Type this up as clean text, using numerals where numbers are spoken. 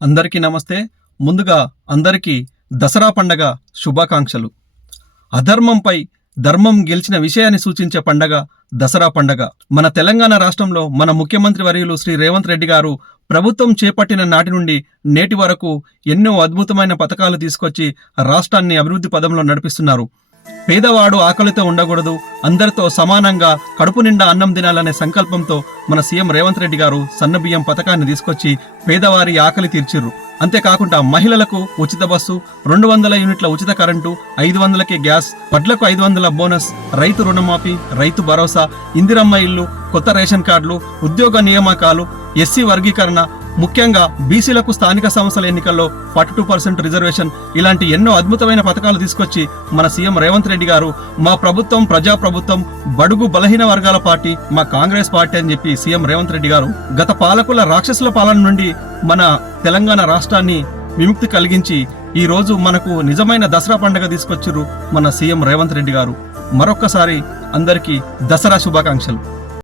అందరికీ నమస్తే. ముందుగా అందరికీ దసరా పండగ శుభాకాంక్షలు. అధర్మంపై ధర్మం గెలిచిన విషయాన్ని సూచించే పండగ దసరా పండగ. మన తెలంగాణ రాష్ట్రంలో మన ముఖ్యమంత్రి వర్యులు శ్రీ రేవంత్ రెడ్డి గారు ప్రభుత్వం చేపట్టిన నాటి నుండి నేటి వరకు ఎన్నో అద్భుతమైన పథకాలు తీసుకొచ్చి రాష్ట్రాన్ని అభివృద్ధి పదంలో నడిపిస్తున్నారు. పేదవాడు ఆకలితో ఉండకూడదు, అందరితో సమానంగా కడుపు నిండా అన్నం తినాలనే సంకల్పంతో మన సీఎం రేవంత్ రెడ్డి గారు సన్నబియ్యం పథకాన్ని తీసుకొచ్చి పేదవారి ఆకలి తీర్చిర్రు. అంతేకాకుండా మహిళలకు ఉచిత బస్సు, 200 యూనిట్ల ఉచిత కరెంటు, 500కే గ్యాస్, వడ్లకు 500 బోనస్, రైతు రుణమాఫీ, రైతు భరోసా, ఇందిరమ్మ ఇల్లు, కొత్త రేషన్ కార్డులు, ఉద్యోగ నియామకాలు, ఎస్సీ వర్గీకరణ, ముఖ్యంగా బీసీలకు స్థానిక సంస్థల ఎన్నికల్లో 42% రిజర్వేషన్, ఇలాంటి ఎన్నో అద్భుతమైన పథకాలు తీసుకొచ్చి మన సీఎం రేవంత్ రెడ్డి గారు మా ప్రభుత్వం ప్రజాప్రభుత్వం, బడుగు బలహీన వర్గాల పార్టీ, మా కాంగ్రెస్ పార్టీ అని చెప్పి సీఎం రేవంత్ రెడ్డి గారు గత పాలకుల రాక్షసుల పాలన నుండి మన తెలంగాణ రాష్ట్రాన్ని విముక్తి కలిగించి ఈ రోజు మనకు నిజమైన దసరా పండుగ తీసుకొచ్చిర్రు మన సీఎం రేవంత్ రెడ్డి గారు. మరొక్కసారి అందరికీ దసరా శుభాకాంక్షలు.